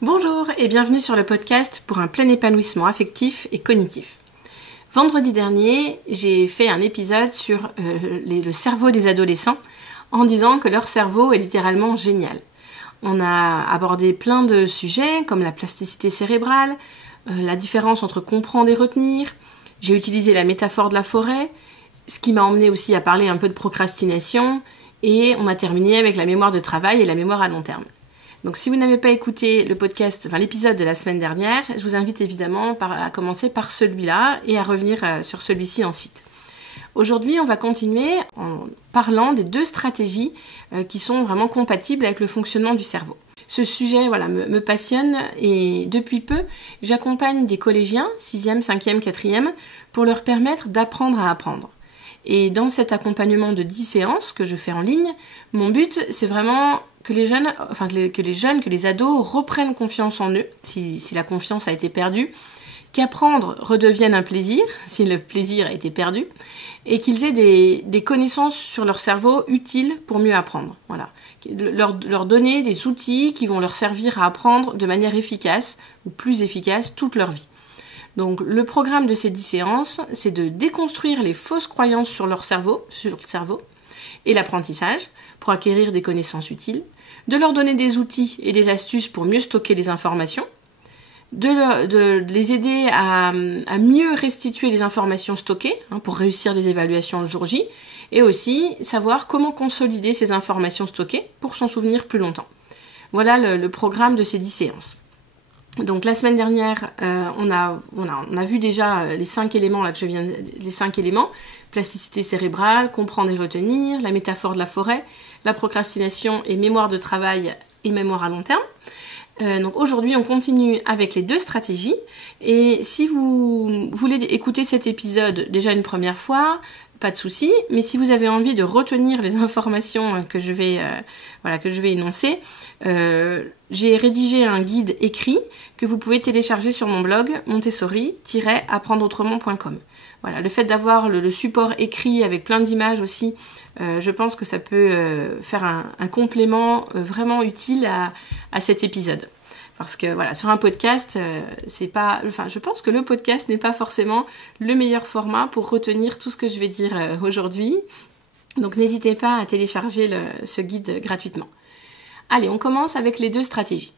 Bonjour et bienvenue sur le podcast pour un plein épanouissement affectif et cognitif. Vendredi dernier, j'ai fait un épisode sur le cerveau des adolescents en disant que leur cerveau est littéralement génial. On a abordé plein de sujets comme la plasticité cérébrale, la différence entre comprendre et retenir. J'ai utilisé la métaphore de la forêt, ce qui m'a emmené aussi à parler un peu de procrastination, et on a terminé avec la mémoire de travail et la mémoire à long terme. Donc si vous n'avez pas écouté l'épisode de la semaine dernière, je vous invite évidemment à commencer par celui-là et à revenir sur celui-ci ensuite. Aujourd'hui, on va continuer en parlant des deux stratégies qui sont vraiment compatibles avec le fonctionnement du cerveau. Ce sujet me passionne et depuis peu, j'accompagne des collégiens, 6e, 5e, 4e, pour leur permettre d'apprendre à apprendre. Et dans cet accompagnement de 10 séances que je fais en ligne, mon but, c'est vraiment que les ados reprennent confiance en eux, si la confiance a été perdue, qu'apprendre redevienne un plaisir, si le plaisir a été perdu, et qu'ils aient des connaissances sur leur cerveau utiles pour mieux apprendre. Voilà. Leur donner des outils qui vont leur servir à apprendre de manière efficace, ou plus efficace, toute leur vie. Donc le programme de ces 10 séances, c'est de déconstruire les fausses croyances sur le cerveau et l'apprentissage pour acquérir des connaissances utiles, de leur donner des outils et des astuces pour mieux stocker les informations, de les aider à mieux restituer les informations stockées pour réussir les évaluations le jour J, et aussi savoir comment consolider ces informations stockées pour s'en souvenir plus longtemps. Voilà le programme de ces 10 séances. Donc la semaine dernière, on a vu déjà les 5 éléments les 5 éléments, plasticité cérébrale, comprendre et retenir, la métaphore de la forêt, la procrastination et mémoire de travail et mémoire à long terme. Donc aujourd'hui, on continue avec les deux stratégies. Et si vous voulez écouter cet épisode déjà une première fois, pas de souci. Mais si vous avez envie de retenir les informations que je vais énoncer, j'ai rédigé un guide écrit que vous pouvez télécharger sur mon blog montessori-apprendreautrement.com. Voilà, le fait d'avoir le support écrit avec plein d'images aussi, je pense que ça peut faire un complément vraiment utile à cet épisode. Parce que voilà, sur un podcast, je pense que le podcast n'est pas forcément le meilleur format pour retenir tout ce que je vais dire aujourd'hui. Donc n'hésitez pas à télécharger ce guide gratuitement. Allez, on commence avec les deux stratégies.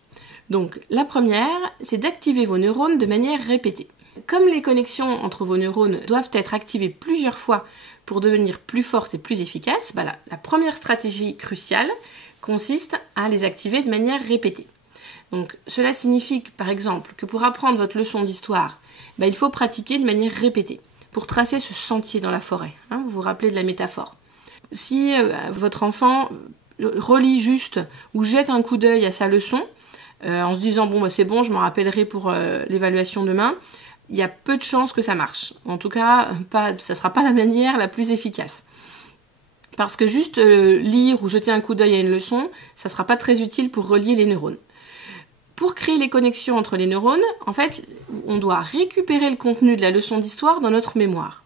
Donc la première, c'est d'activer vos neurones de manière répétée. Comme les connexions entre vos neurones doivent être activées plusieurs fois pour devenir plus fortes et plus efficaces, la première stratégie cruciale consiste à les activer de manière répétée. Donc cela signifie par exemple que pour apprendre votre leçon d'histoire, il faut pratiquer de manière répétée pour tracer ce sentier dans la forêt. Vous vous rappelez de la métaphore. Si votre enfant relit juste ou jette un coup d'œil à sa leçon en se disant c'est bon, je m'en rappellerai pour l'évaluation demain, il y a peu de chances que ça marche. En tout cas, ça ne sera pas la manière la plus efficace. Parce que juste lire ou jeter un coup d'œil à une leçon, ça ne sera pas très utile pour relier les neurones. Pour créer les connexions entre les neurones, en fait, on doit récupérer le contenu de la leçon d'histoire dans notre mémoire.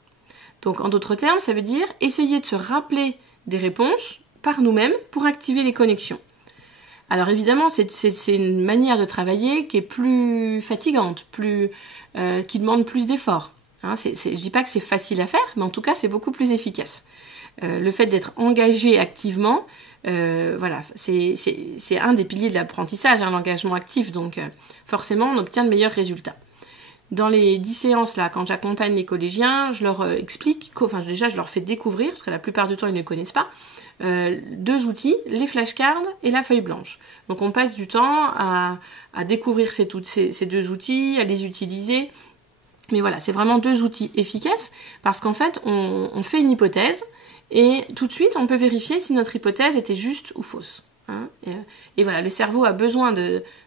Donc, en d'autres termes, ça veut dire essayer de se rappeler des réponses par nous-mêmes pour activer les connexions. Alors évidemment, c'est une manière de travailler qui est plus fatigante, qui demande plus d'efforts. Je dis pas que c'est facile à faire, mais en tout cas, c'est beaucoup plus efficace. Le fait d'être engagé activement, c'est un des piliers de l'apprentissage, l'engagement actif, donc forcément on obtient de meilleurs résultats. Dans les 10 séances, quand j'accompagne les collégiens, je leur explique, je leur fais découvrir, parce que la plupart du temps ils ne connaissent pas, 2 outils, les flashcards et la feuille blanche. Donc on passe du temps à découvrir ces 2 outils, à les utiliser. Mais voilà, c'est vraiment 2 outils efficaces, parce qu'en fait on fait une hypothèse, et tout de suite, on peut vérifier si notre hypothèse était juste ou fausse. Et voilà, le cerveau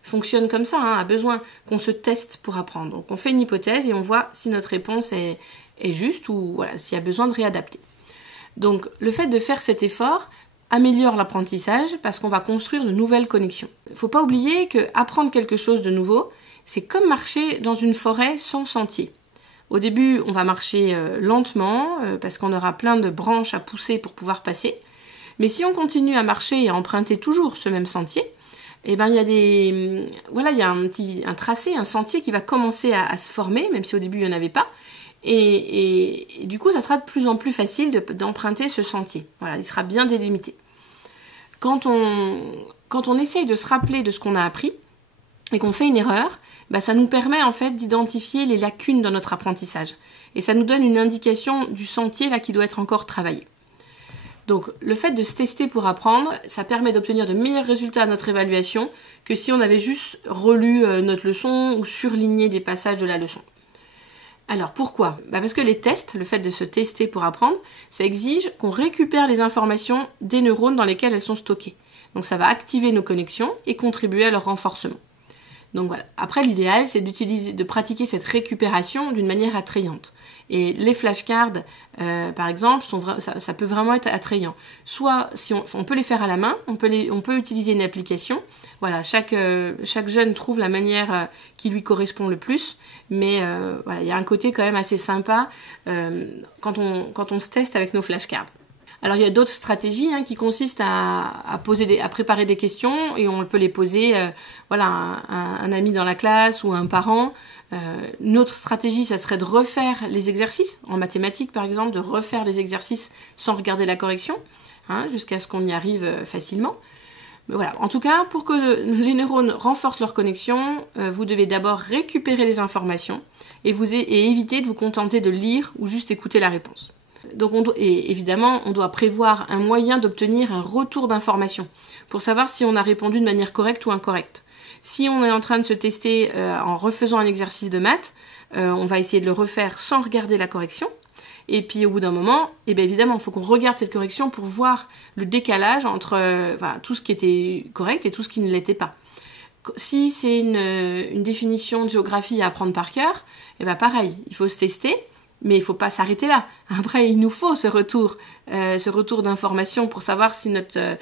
fonctionne comme ça, a besoin qu'on se teste pour apprendre. Donc on fait une hypothèse et on voit si notre réponse est juste ou s'il y a besoin de réadapter. Donc le fait de faire cet effort améliore l'apprentissage parce qu'on va construire de nouvelles connexions. Il ne faut pas oublier qu'apprendre quelque chose de nouveau, c'est comme marcher dans une forêt sans sentier. Au début, on va marcher lentement parce qu'on aura plein de branches à pousser pour pouvoir passer. Mais si on continue à marcher et à emprunter toujours ce même sentier, il y a un tracé, un sentier qui va commencer à se former, même si au début il n'y en avait pas. Et du coup, ça sera de plus en plus facile d'emprunter ce sentier. Voilà, il sera bien délimité. Quand on essaye de se rappeler de ce qu'on a appris et qu'on fait une erreur, ça nous permet en fait d'identifier les lacunes dans notre apprentissage. Et ça nous donne une indication du sentier là qui doit être encore travaillé. Donc le fait de se tester pour apprendre, ça permet d'obtenir de meilleurs résultats à notre évaluation que si on avait juste relu notre leçon ou surligné des passages de la leçon. Alors pourquoi ? Parce que les tests, le fait de se tester pour apprendre, ça exige qu'on récupère les informations des neurones dans lesquels elles sont stockées. Donc ça va activer nos connexions et contribuer à leur renforcement. Donc voilà. Après, l'idéal, c'est de pratiquer cette récupération d'une manière attrayante. Et les flashcards, par exemple, ça peut vraiment être attrayant. Soit, si on peut les faire à la main, on peut utiliser une application. Voilà, chaque jeune trouve la manière qui lui correspond le plus. Mais voilà, il y a un côté quand même assez sympa quand on se teste avec nos flashcards. Alors il y a d'autres stratégies qui consistent à préparer des questions et on peut les poser à un ami dans la classe ou à un parent. Une autre stratégie, ça serait de refaire les exercices, en mathématiques par exemple, de refaire les exercices sans regarder la correction, jusqu'à ce qu'on y arrive facilement. Mais voilà. En tout cas, pour que les neurones renforcent leur connexion, vous devez d'abord récupérer les informations et éviter de vous contenter de lire ou juste écouter la réponse. Donc évidemment, on doit prévoir un moyen d'obtenir un retour d'information pour savoir si on a répondu de manière correcte ou incorrecte. Si on est en train de se tester en refaisant un exercice de maths, on va essayer de le refaire sans regarder la correction. Et puis au bout d'un moment, évidemment, il faut qu'on regarde cette correction pour voir le décalage entre tout ce qui était correct et tout ce qui ne l'était pas. Si c'est une définition de géographie à apprendre par cœur, pareil, il faut se tester. Mais il ne faut pas s'arrêter là. Après, il nous faut ce retour d'information pour savoir si notre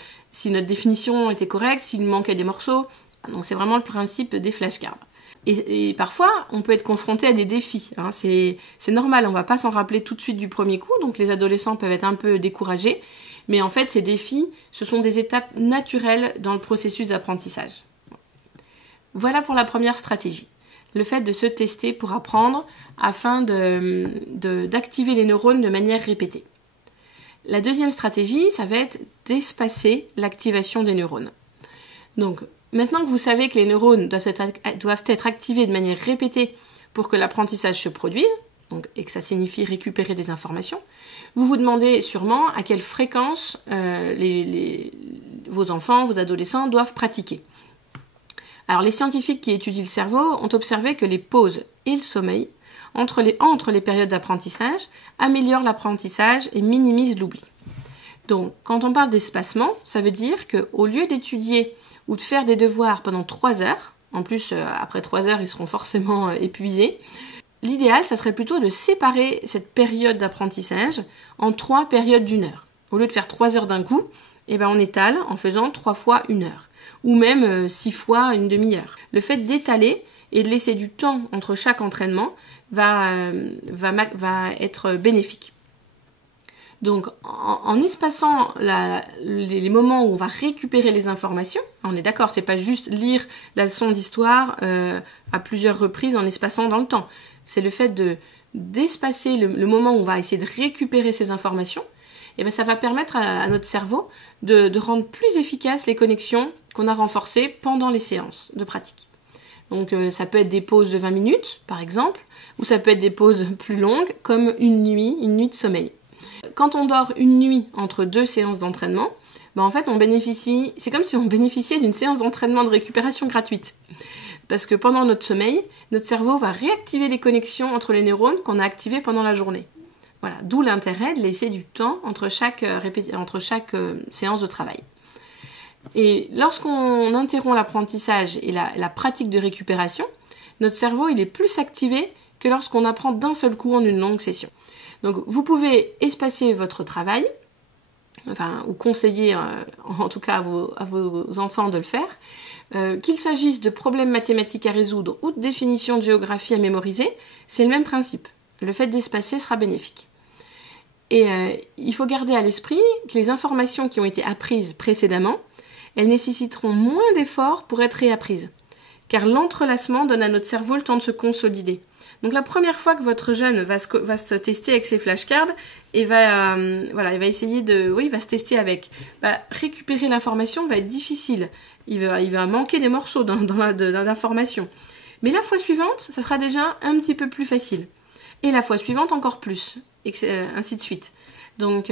définition était correcte, s'il manquait des morceaux. Donc c'est vraiment le principe des flashcards. Et parfois, on peut être confronté à des défis. C'est normal, on ne va pas s'en rappeler tout de suite du premier coup, donc les adolescents peuvent être un peu découragés. Mais en fait, ces défis, ce sont des étapes naturelles dans le processus d'apprentissage. Voilà pour la première stratégie. Le fait de se tester pour apprendre afin d'activer les neurones de manière répétée. La deuxième stratégie, ça va être d'espacer l'activation des neurones. Donc, maintenant que vous savez que les neurones doivent être activés de manière répétée pour que l'apprentissage se produise, et que ça signifie récupérer des informations, vous vous demandez sûrement à quelle fréquence vos enfants, vos adolescents doivent pratiquer. Alors les scientifiques qui étudient le cerveau ont observé que les pauses et le sommeil entre les périodes d'apprentissage améliorent l'apprentissage et minimisent l'oubli. Donc quand on parle d'espacement, ça veut dire qu'au lieu d'étudier ou de faire des devoirs pendant 3 heures, en plus après 3 heures ils seront forcément épuisés, l'idéal ça serait plutôt de séparer cette période d'apprentissage en 3 périodes d'1 heure. Au lieu de faire 3 heures d'un coup, on étale en faisant 3 fois 1 heure. Ou même 6 fois une demi-heure. Le fait d'étaler et de laisser du temps entre chaque entraînement va être bénéfique. Donc, en espaçant les moments où on va récupérer les informations, on est d'accord, c'est pas juste lire la leçon d'histoire à plusieurs reprises en espaçant dans le temps. C'est le fait d'espacer le moment où on va essayer de récupérer ces informations. Ça va permettre à notre cerveau de rendre plus efficaces les connexions qu'on a renforcées pendant les séances de pratique. Donc ça peut être des pauses de 20 minutes, par exemple, ou ça peut être des pauses plus longues, comme une nuit de sommeil. Quand on dort une nuit entre 2 séances d'entraînement, en fait c'est comme si on bénéficiait d'une séance d'entraînement de récupération gratuite. Parce que pendant notre sommeil, notre cerveau va réactiver les connexions entre les neurones qu'on a activées pendant la journée. Voilà, d'où l'intérêt de laisser du temps entre chaque séance de travail. Et lorsqu'on interrompt l'apprentissage et la pratique de récupération, notre cerveau il est plus activé que lorsqu'on apprend d'un seul coup en une longue session. Donc vous pouvez espacer votre travail, ou conseiller en tout cas à vos enfants de le faire, qu'il s'agisse de problèmes mathématiques à résoudre ou de définitions de géographie à mémoriser, c'est le même principe. Le fait d'espacer sera bénéfique. Et il faut garder à l'esprit que les informations qui ont été apprises précédemment, elles nécessiteront moins d'efforts pour être réapprises. Car l'entrelacement donne à notre cerveau le temps de se consolider. Donc la première fois que votre jeune va se tester avec ses flashcards et va essayer il va se tester avec. Récupérer l'information va être difficile. Il va manquer des morceaux d'information. Mais la fois suivante, ça sera déjà un petit peu plus facile. Et la fois suivante encore plus, et ainsi de suite. Donc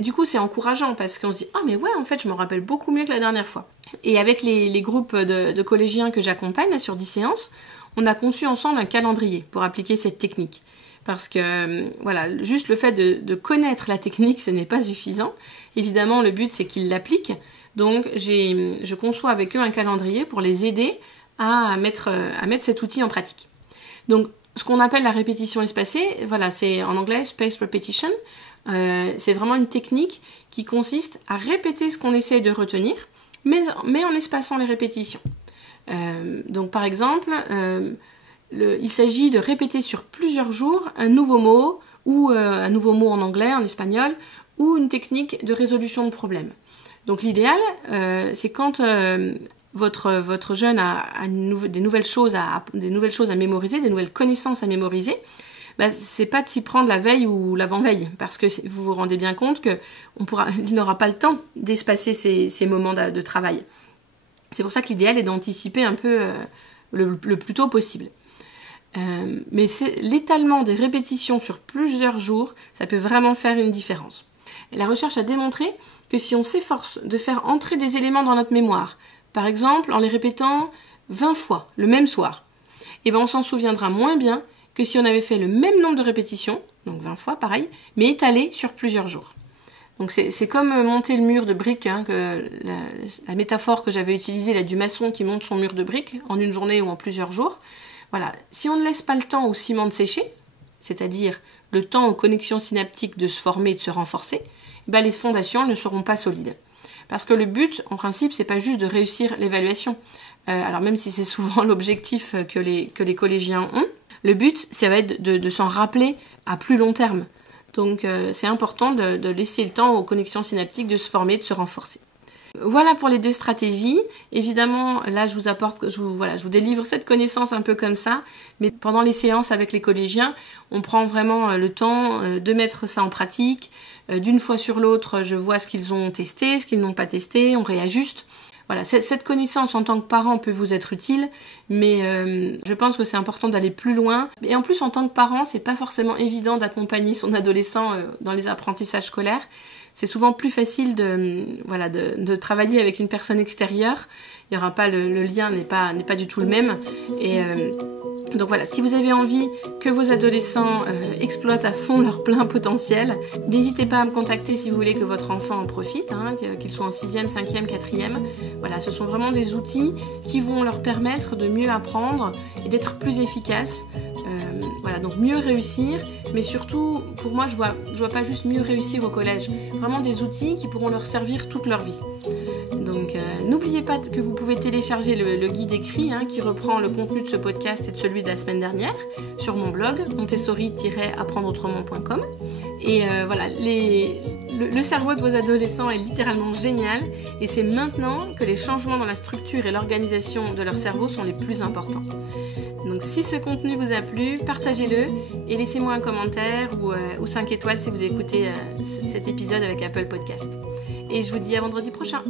du coup c'est encourageant parce qu'on se dit « Ah mais ouais, en fait je me rappelle beaucoup mieux que la dernière fois ». Et avec les groupes de collégiens que j'accompagne là, sur 10 séances, on a conçu ensemble un calendrier pour appliquer cette technique. Parce que juste le fait de connaître la technique, ce n'est pas suffisant. Évidemment, le but c'est qu'ils l'appliquent. Donc je conçois avec eux un calendrier pour les aider à mettre cet outil en pratique. Donc ce qu'on appelle la répétition espacée, c'est en anglais spaced repetition. C'est vraiment une technique qui consiste à répéter ce qu'on essaye de retenir, mais en espaçant les répétitions. Donc par exemple, il s'agit de répéter sur plusieurs jours un nouveau mot, ou un nouveau mot en anglais, en espagnol, ou une technique de résolution de problème. Donc l'idéal, c'est quand votre jeune a des nouvelles choses à mémoriser, des nouvelles connaissances à mémoriser, c'est pas de s'y prendre la veille ou l'avant-veille, parce que vous vous rendez bien compte qu'il n'aura pas le temps d'espacer ces moments de travail. C'est pour ça que l'idéal est d'anticiper un peu le plus tôt possible. Mais l'étalement des répétitions sur plusieurs jours, ça peut vraiment faire une différence. Et la recherche a démontré que si on s'efforce de faire entrer des éléments dans notre mémoire, par exemple en les répétant 20 fois le même soir, on s'en souviendra moins bien que si on avait fait le même nombre de répétitions, donc 20 fois pareil, mais étalé sur plusieurs jours. Donc c'est comme monter le mur de briques, que la métaphore que j'avais utilisée là, du maçon qui monte son mur de briques en une journée ou en plusieurs jours. Voilà, si on ne laisse pas le temps au ciment de sécher, c'est-à-dire le temps aux connexions synaptiques de se former et de se renforcer, les fondations ne seront pas solides. Parce que le but, en principe, c'est pas juste de réussir l'évaluation. Alors même si c'est souvent l'objectif que les collégiens ont, le but, ça va être de s'en rappeler à plus long terme. Donc c'est important de laisser le temps aux connexions synaptiques de se former, de se renforcer. Voilà pour les deux stratégies. Évidemment, là je vous délivre cette connaissance un peu comme ça, mais pendant les séances avec les collégiens, on prend vraiment le temps de mettre ça en pratique. D'une fois sur l'autre, je vois ce qu'ils ont testé, ce qu'ils n'ont pas testé, on réajuste. Voilà, cette connaissance en tant que parent peut vous être utile, mais je pense que c'est important d'aller plus loin. Et en plus, en tant que parent, c'est pas forcément évident d'accompagner son adolescent dans les apprentissages scolaires. C'est souvent plus facile de travailler avec une personne extérieure. Il y aura pas le lien n'est pas du tout le même. Et donc voilà, si vous avez envie que vos adolescents exploitent à fond leur plein potentiel, n'hésitez pas à me contacter si vous voulez que votre enfant en profite, qu'il soit en 6e, 5e, 4e. Voilà, ce sont vraiment des outils qui vont leur permettre de mieux apprendre et d'être plus efficaces. Donc mieux réussir, mais surtout, pour moi, je vois pas juste mieux réussir au collège. Vraiment des outils qui pourront leur servir toute leur vie. Donc n'oubliez pas que vous pouvez télécharger le guide écrit qui reprend le contenu de ce podcast et de celui de la semaine dernière sur mon blog montessori-apprendreautrement.com. Et le cerveau de vos adolescents est littéralement génial et c'est maintenant que les changements dans la structure et l'organisation de leur cerveau sont les plus importants. Donc si ce contenu vous a plu, partagez-le et laissez-moi un commentaire ou 5 étoiles si vous écoutez cet épisode avec Apple Podcast. Et je vous dis à vendredi prochain.